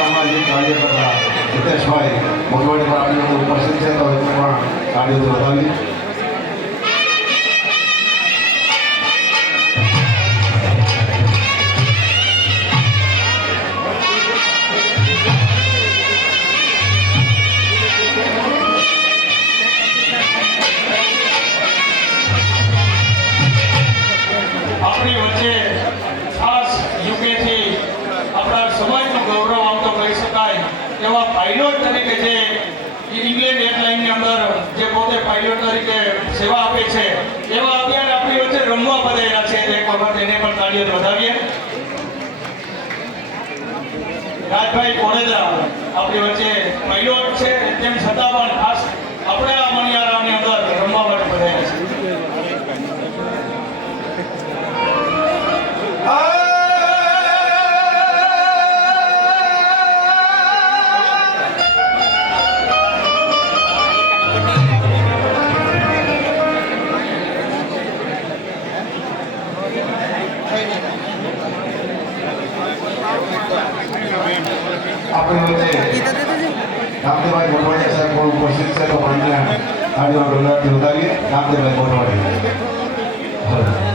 સામાજિક કાર્યકર્તા હિતેશભાઈ મોટવાડી પર આપણી ઉપસ્થિત છે તો એમને પણ કાર્યો વધાવી. આપણી વચ્ચે ખાસ યુકેથી આપણા સમાજનું ગૌરવ આવતો કહી શકાય એવા પાયલોટ તરીકે જે ઇંગ્લેન્ડ એરલાઇનની અંદર જે પોતે પાયલોટ તરીકે સેવા આપે છે એવા અત્યારે આપણી વચ્ચે રમવા પધાર્યા છે તો એક વખત એને પણ તાળીઓ વધાવીએ. રાજભાઈ કોળેદરા આપણી વચ્ચે પાયલોટ છે તેમ છતાં પણ ખાસ આપણે આ મણિયારાની અંદર રમવા માટે પધાર્યા છે. આપણી વચ્ચે રામદેવભાઈ મોટવાડિયા સાહેબ પણ ઉપસ્થિત છે તો એમને કાર્યો વધાવીએ. રામદેવભાઈ મોટવાડિયા.